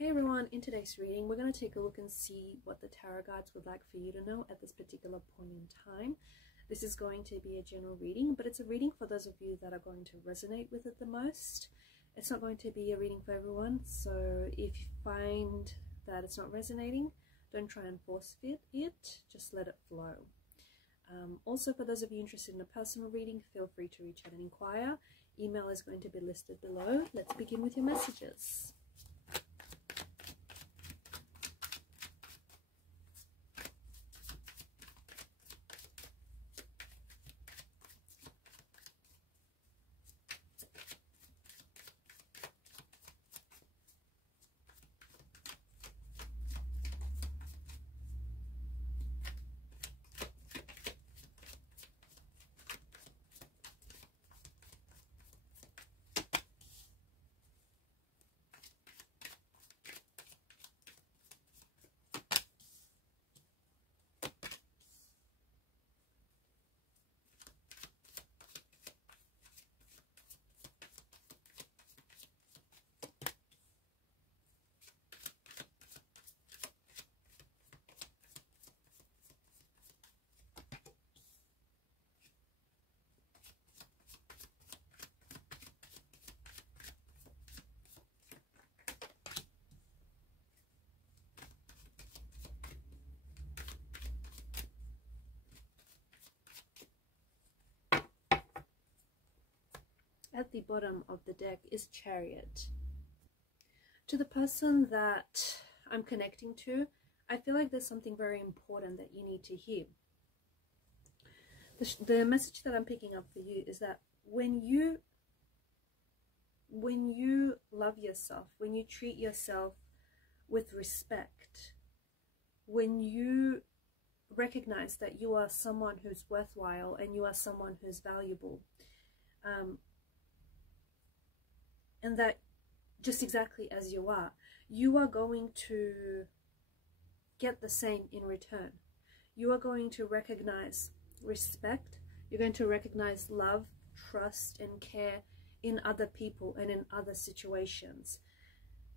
Hey everyone, in today's reading we're going to take a look and see what the tarot guides would like for you to know at this particular point in time. This is going to be a general reading, but it's a reading for those of you that are going to resonate with it the most. It's not going to be a reading for everyone, so if you find that it's not resonating, don't try and force fit it, just let it flow. Also, for those of you interested in a personal reading, feel free to reach out and inquire. Email is going to be listed below. Let's begin with your messages. At the bottom of the deck is Chariot. To the person that I'm connecting to, I feel like there's something very important that you need to hear. The message that I'm picking up for you is that when you love yourself, when you treat yourself with respect, when you recognize that you are someone who's worthwhile and you are someone who's valuable, and that just exactly as you are going to get the same in return. You are going to recognize respect, you're going to recognize love, trust and care in other people and in other situations,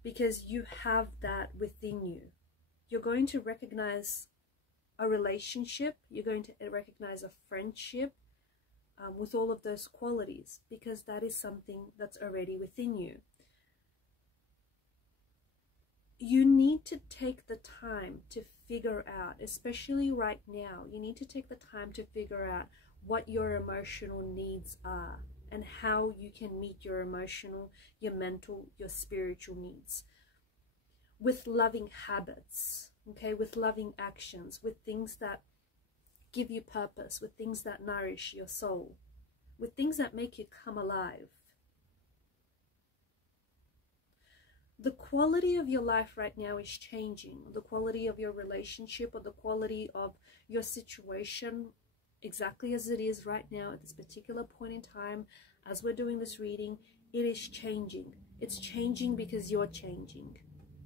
because you have that within you. You're going to recognize a relationship, you're going to recognize a friendship, with all of those qualities, because that is something that's already within you. You need to take the time to figure out, especially right now, you need to take the time to figure out what your emotional needs are and how you can meet your emotional, your mental, your spiritual needs with loving habits, okay, with loving actions, with things that give you purpose, with things that nourish your soul, with things that make you come alive. The quality of your life right now is changing. The quality of your relationship or the quality of your situation, exactly as it is right now at this particular point in time, as we're doing this reading, it is changing. It's changing because you're changing.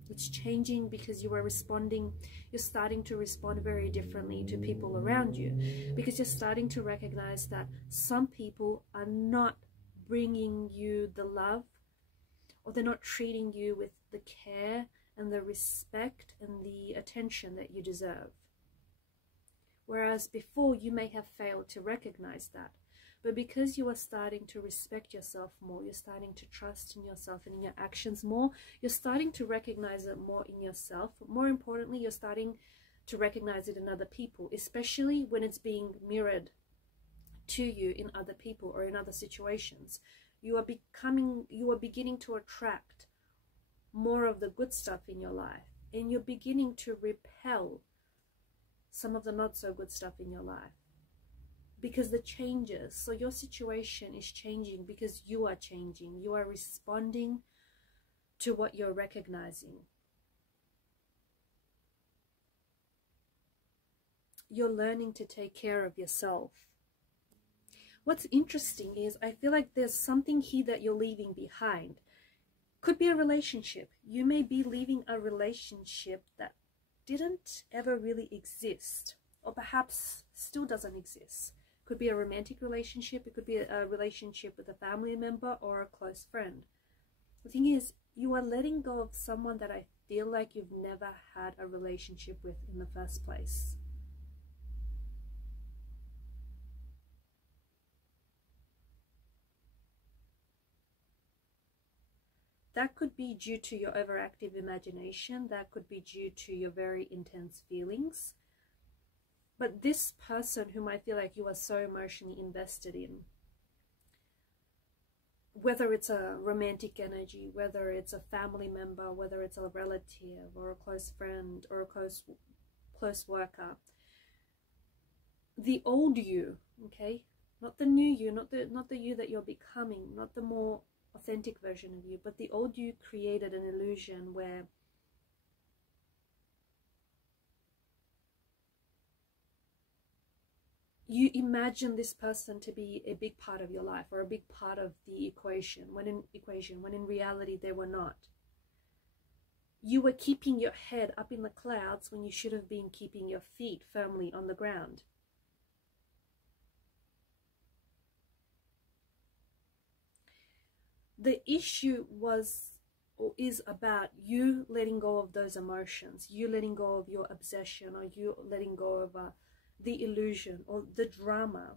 It's changing because you are responding, you're starting to respond very differently to people around you, because you're starting to recognize that some people are not bringing you the love, or they're not treating you with the care and the respect and the attention that you deserve. Whereas before you may have failed to recognize that. But because you are starting to respect yourself more, you're starting to trust in yourself and in your actions more, you're starting to recognize it more in yourself. But more importantly, you're starting to recognize it in other people, especially when it's being mirrored to you in other people or in other situations. You are beginning to attract more of the good stuff in your life, and you're beginning to repel some of the not so good stuff in your life. Because the changes, so your situation is changing because you are changing. You are responding to what you're recognizing. You're learning to take care of yourself. What's interesting is I feel like there's something here that you're leaving behind. Could be a relationship. You may be leaving a relationship that didn't ever really exist, or perhaps still doesn't exist. Could be a romantic relationship, it could be a relationship with a family member or a close friend. The thing is, you are letting go of someone that I feel like you've never had a relationship with in the first place. That could be due to your overactive imagination. That could be due to your very intense feelings. But this person whom I feel like you are so emotionally invested in, whether it's a romantic energy, whether it's a family member, whether it's a relative or a close friend or a close worker, the old you, okay, not the new you, not the you that you're becoming, not the more authentic version of you, but the old you created an illusion where you imagine this person to be a big part of your life or a big part of the equation, when in reality they were not. You were keeping your head up in the clouds when you should have been keeping your feet firmly on the ground. The issue was or is about you letting go of those emotions, you letting go of your obsession, or you letting go of the illusion or the drama.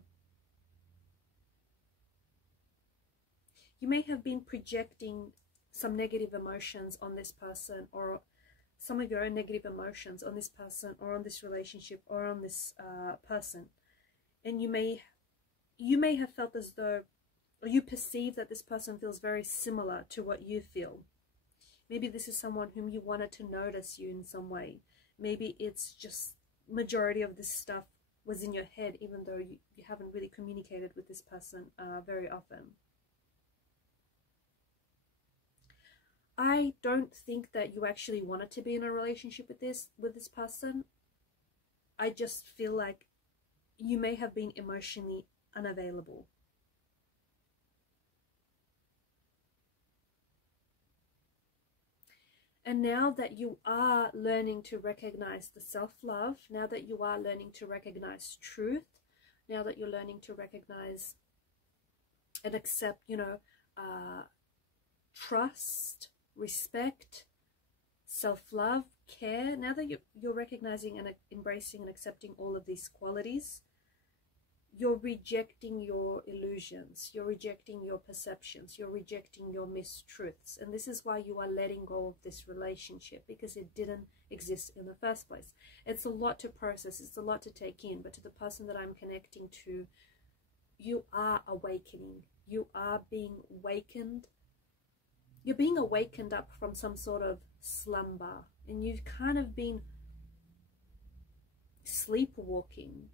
You may have been projecting some negative emotions on this person, or some of your own negative emotions on this person or on this relationship or on this person. And you may have felt as though, or you perceive that this person feels very similar to what you feel. Maybe this is someone whom you wanted to notice you in some way. Maybe it's just majority of this stuff was in your head, even though you haven't really communicated with this person very often. I don't think that you actually wanted to be in a relationship with this person. I just feel like you may have been emotionally unavailable. And now that you are learning to recognize the self-love, now that you are learning to recognize truth, now that you're learning to recognize and accept, trust, respect, self-love, care, now that you're recognizing and embracing and accepting all of these qualities, you're rejecting your illusions, you're rejecting your perceptions, you're rejecting your mistruths. And this is why you are letting go of this relationship, because it didn't exist in the first place. It's a lot to process, it's a lot to take in, but to the person that I'm connecting to, you are awakening, you are being awakened. You're being awakened up from some sort of slumber, and you've kind of been sleepwalking.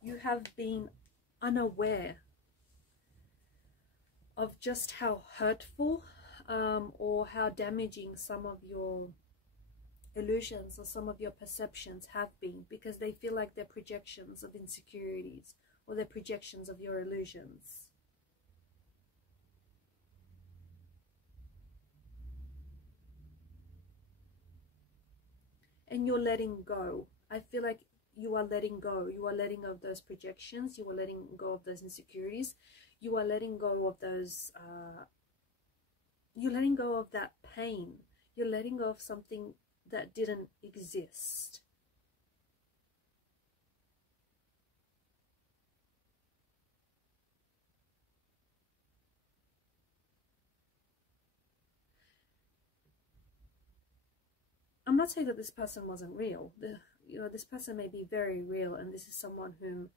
You have been unaware of just how hurtful or how damaging some of your illusions or some of your perceptions have been, because they feel like they're projections of insecurities or they're projections of your illusions. And you're letting go. I feel like you are letting go. You are letting go of those projections. You are letting go of those insecurities. You are letting go of those, you're letting go of that pain. You're letting go of something that didn't exist. I'm not saying that this person wasn't real. This person may be very real, and this is someone who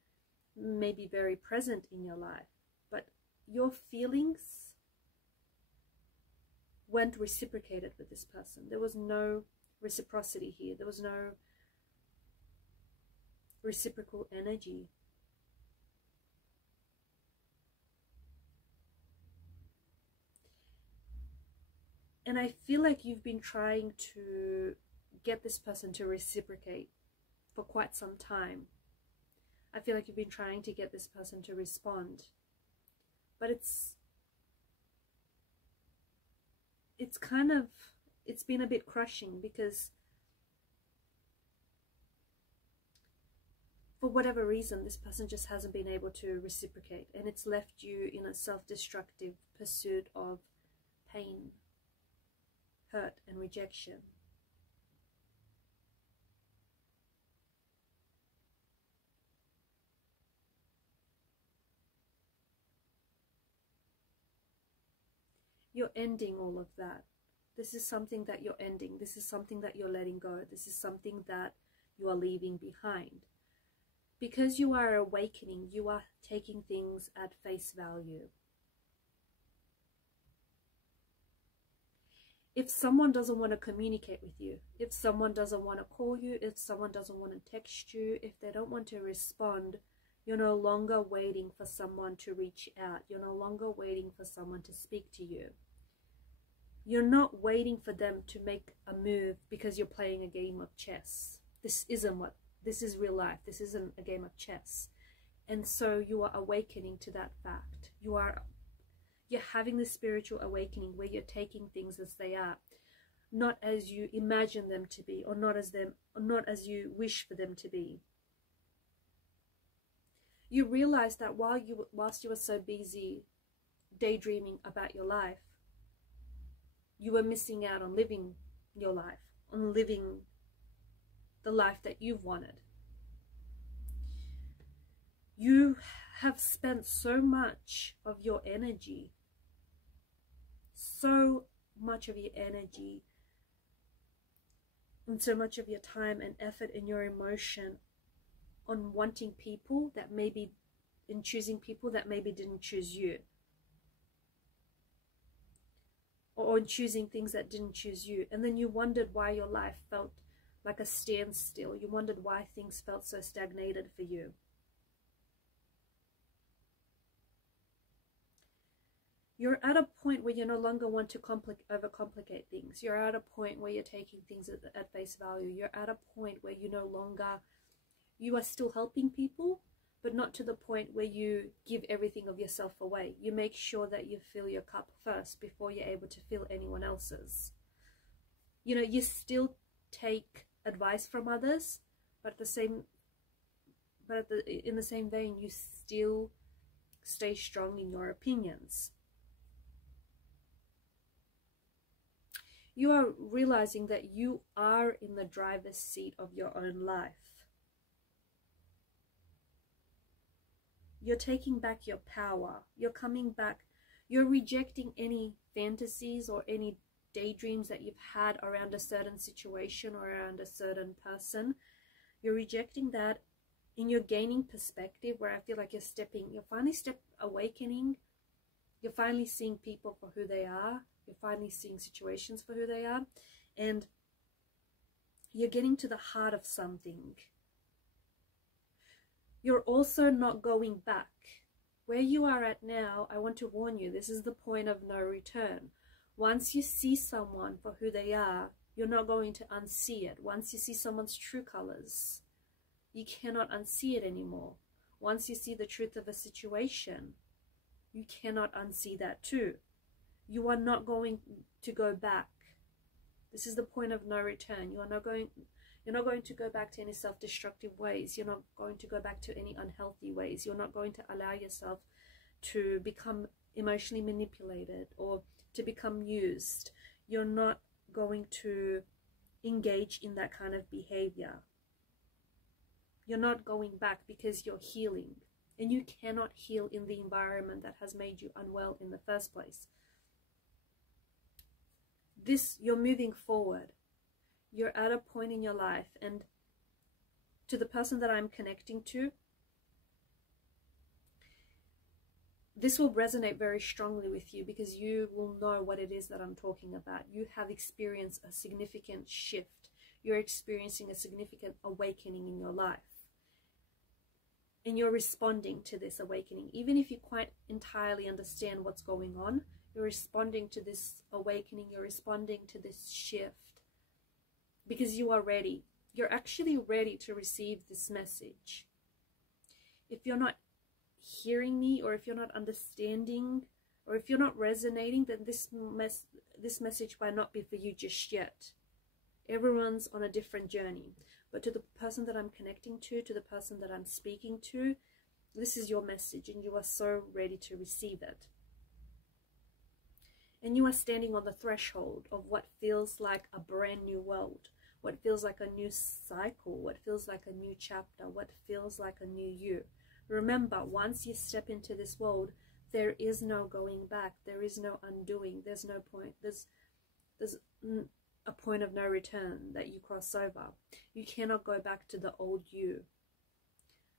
may be very present in your life, but your feelings weren't reciprocated with this person. There was no reciprocity here. There was no reciprocal energy. And I feel like you've been trying to get this person to reciprocate for quite some time. I feel like you've been trying to get this person to respond, but it's been a bit crushing, because for whatever reason this person just hasn't been able to reciprocate, and it's left you in a self-destructive pursuit of pain, hurt and rejection. You're ending all of that. This is something that you're ending. This is something that you're letting go. This is something that you are leaving behind. Because you are awakening, you are taking things at face value. If someone doesn't want to communicate with you, if someone doesn't want to call you, if someone doesn't want to text you, if they don't want to respond, you're no longer waiting for someone to reach out. You're no longer waiting for someone to speak to you. You're not waiting for them to make a move because you're playing a game of chess. This is real life. This isn't a game of chess. And so you are awakening to that fact. You're having this spiritual awakening where you're taking things as they are, not as you imagine them to be, or not as you wish for them to be. You realize that whilst you were so busy daydreaming about your life, you were missing out on living your life, on living the life that you've wanted. You have spent so much of your energy, and so much of your time and effort and your emotion on wanting people that maybe, in choosing people that maybe didn't choose you, or on choosing things that didn't choose you. And then you wondered why your life felt like a standstill. You wondered why things felt so stagnated for you. You're at a point where you no longer want to overcomplicate things. You're at a point where you're taking things at face value. You're at a point where you are still helping people, but not to the point where you give everything of yourself away. You make sure that you fill your cup first before you're able to fill anyone else's. You know, you still take advice from others, but in the same vein, you still stay strong in your opinions. You are realizing that you are in the driver's seat of your own life. You're taking back your power. You're coming back. You're rejecting any fantasies or any daydreams that you've had around a certain situation or around a certain person. You're rejecting that, and you're gaining perspective, where I feel like you're finally awakening. You're finally seeing people for who they are. You're finally seeing situations for who they are. And you're getting to the heart of something. You're also not going back. Where you are at now, I want to warn you, this is the point of no return. Once you see someone for who they are, you're not going to unsee it. Once you see someone's true colors, you cannot unsee it anymore. Once you see the truth of a situation, you cannot unsee that too. You are not going to go back. This is the point of no return. You're not going to go back to any self-destructive ways. You're not going to go back to any unhealthy ways. You're not going to allow yourself to become emotionally manipulated or to become used. You're not going to engage in that kind of behavior. You're not going back because you're healing. And you cannot heal in the environment that has made you unwell in the first place. You're moving forward. You're at a point in your life, and to the person that I'm connecting to, this will resonate very strongly with you, because you will know what it is that I'm talking about. You have experienced a significant shift. You're experiencing a significant awakening in your life. And you're responding to this awakening. Even if you quite entirely understand what's going on, you're responding to this awakening. You're responding to this shift. Because you are ready. You're actually ready to receive this message. If you're not hearing me, or if you're not understanding, or if you're not resonating, then this message might not be for you just yet. Everyone's on a different journey. But to the person that I'm connecting to the person that I'm speaking to, this is your message, and you are so ready to receive it. And you are standing on the threshold of what feels like a brand new world, what feels like a new cycle, what feels like a new chapter, what feels like a new you. Remember, once you step into this world, There is no going back. There is no undoing. There's no point. There's a point of no return that you cross over. You cannot go back to the old you.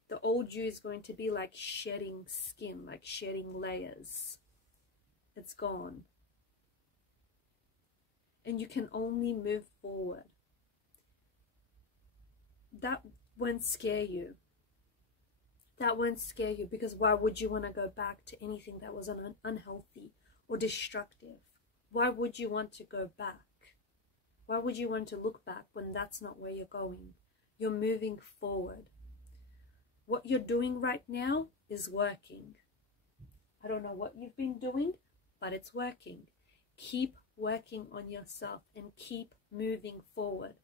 The old you is going to be like shedding skin, like shedding layers. It's gone. And you can only move forward. That won't scare you. That won't scare you, because why would you want to go back to anything that was unhealthy or destructive? Why would you want to go back? Why would you want to look back when that's not where you're going? You're moving forward. What you're doing right now is working. I don't know what you've been doing, but it's working. Keep working on yourself and keep moving forward.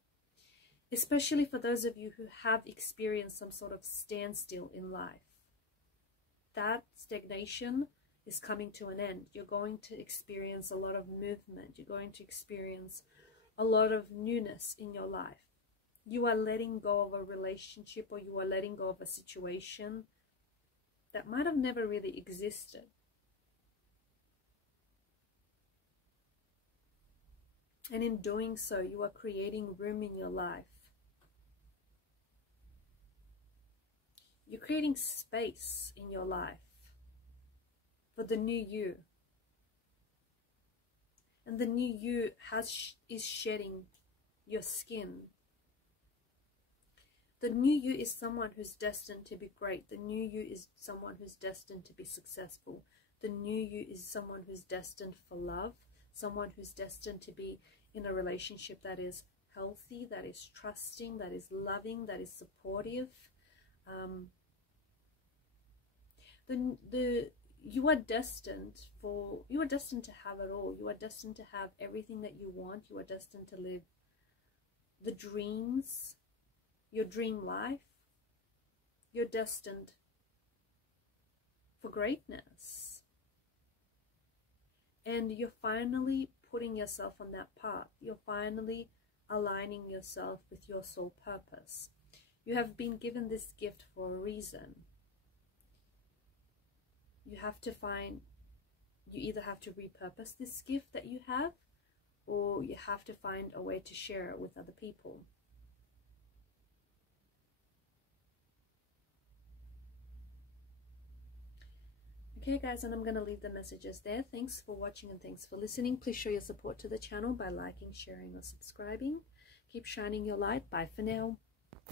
Especially for those of you who have experienced some sort of standstill in life. That stagnation is coming to an end. You're going to experience a lot of movement. You're going to experience a lot of newness in your life. You are letting go of a relationship, or you are letting go of a situation that might have never really existed. And in doing so, you are creating room in your life. You're creating space in your life for the new you. And the new you is shedding your skin. The new you is someone who's destined to be great. The new you is someone who's destined to be successful. The new you is someone who's destined for love. Someone who's destined to be in a relationship that is healthy, that is trusting, that is loving, that is supportive. You are destined to have it all. You are destined to have everything that you want. You are destined to live the dreams, your dream life. You're destined for greatness. And you're finally putting yourself on that path. You're finally aligning yourself with your soul purpose. You have been given this gift for a reason. You either have to repurpose this gift that you have, or you have to find a way to share it with other people. Okay guys, and I'm going to leave the messages there. Thanks for watching and thanks for listening. Please show your support to the channel by liking, sharing or subscribing. Keep shining your light. Bye for now.